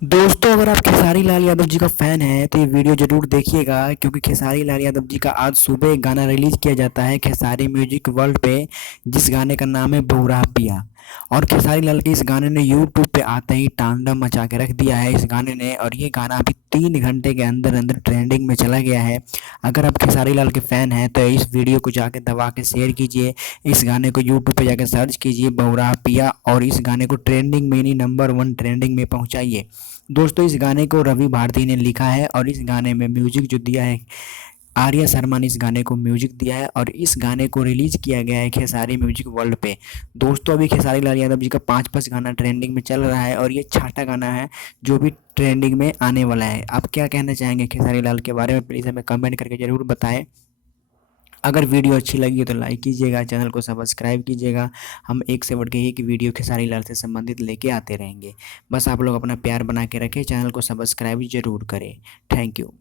दोस्तों, अगर आप खेसारी लाल यादव जी का फैन हैं तो ये वीडियो जरूर देखिएगा, क्योंकि खेसारी लाल यादव जी का आज सुबह एक गाना रिलीज किया जाता है खेसारी म्यूजिक वर्ल्ड पे, जिस गाने का नाम है बहुराह पिया। और खेसारी लाल के इस गाने ने यूट्यूब पे आते ही तांडव मचा के रख दिया है इस गाने ने, और ये गाना अभी 3 घंटे के अंदर अंदर ट्रेंडिंग में चला गया है। अगर आप खेसारी लाल के फैन हैं तो इस वीडियो को जाके दबा के शेयर कीजिए, इस गाने को यूट्यूब पे जाके सर्च कीजिए बहुराह पिया, और इस गाने को ट्रेंडिंग में नहीं नंबर 1 ट्रेंडिंग में पहुंचाइए। दोस्तों, इस गाने को रवि भारती ने लिखा है और इस गाने में म्यूजिक जो दिया है आर्या शर्मा ने इस गाने को म्यूजिक दिया है, और इस गाने को रिलीज किया गया है खेसारी म्यूजिक वर्ल्ड पे। दोस्तों, अभी खेसारी लाल यादव जी का 5 गाना ट्रेंडिंग में चल रहा है और ये छठा गाना है जो भी ट्रेंडिंग में आने वाला है। आप क्या कहना चाहेंगे खेसारी लाल के बारे में, प्लीज़ हमें कमेंट करके ज़रूर बताएं। अगर वीडियो अच्छी लगी तो लाइक कीजिएगा, चैनल को सब्सक्राइब कीजिएगा। हम एक से बढ़ के एक वीडियो खेसारी लाल से संबंधित लेके आते रहेंगे। बस आप लोग अपना प्यार बना के रखें, चैनल को सब्सक्राइब जरूर करें। Thank you.